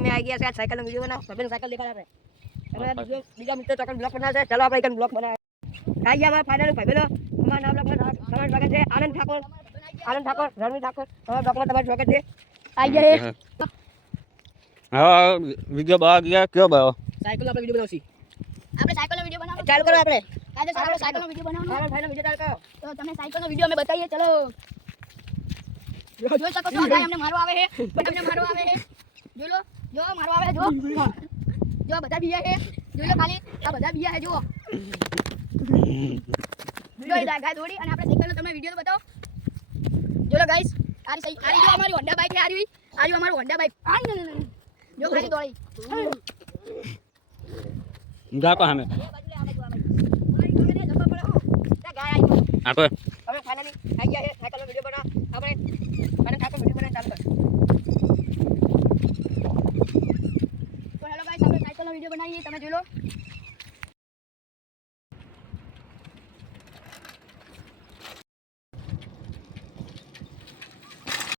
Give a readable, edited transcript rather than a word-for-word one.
અમે આવી ગયા છે સાયકલનો વિડિયો બનાવ ભાઈબંધ સાયકલ દેખાડે આપણે બીજા મિત્રો ચોકન બ્લોગ બનાવશે ચાલો આપણે એક બ્લોગ બનાવીએ આઈ ગયા ફાઇનલ ભાઈબંધો અમારા નામ બ્લોગ કમેન્ટ વાગે છે આનંદ ઠાકોર રણવીર ઠાકોર હવે બ્લોગમાં તમારું સ્વાગત છે આઈ ગયા હા વિડિયો બહાર ગયા કયો બાયો સાયકલ આપણે વિડિયો બનાવશી આપણે સાયકલનો વિડિયો બનાવવાનો ચાલુ કરો આપણે આજે સાયકલનો વિડિયો બનાવવાનો ફાઇનલ વિડિયો ચાલુ કરો તો તમને સાયકલનો વિડિયો અમે બતાવીએ ચલો જોઈ શકો છો અમને મારો આવે છે અમને મારો આવે છે જોઈ લો જો મારો આવે જો જો બધા બીયા છે જોઈ લો ખાલી આ બધા બીયા છે જો જોઈ ગાય દોડી અને આપણે સાયકલનો તમને વિડિયો તો બતાવો જોઈ લો ગાઈસ આરી જો અમારી હોન્ડા બાઈક છે આરી અમારું હોન્ડા બાઈક જો ખાલી દોડી જાકો હમે આપો હવે ફાઇનલી આઈ ગયા છે સાયકલનો વિડિયો બનાવ આપણે અને સાયકલ વિડિયો બનાવ ચાલુ કર તો હેલો ગાઈસ આપણે સાયકલનો વિડિયો બનાવીએ તમે જોઈ લો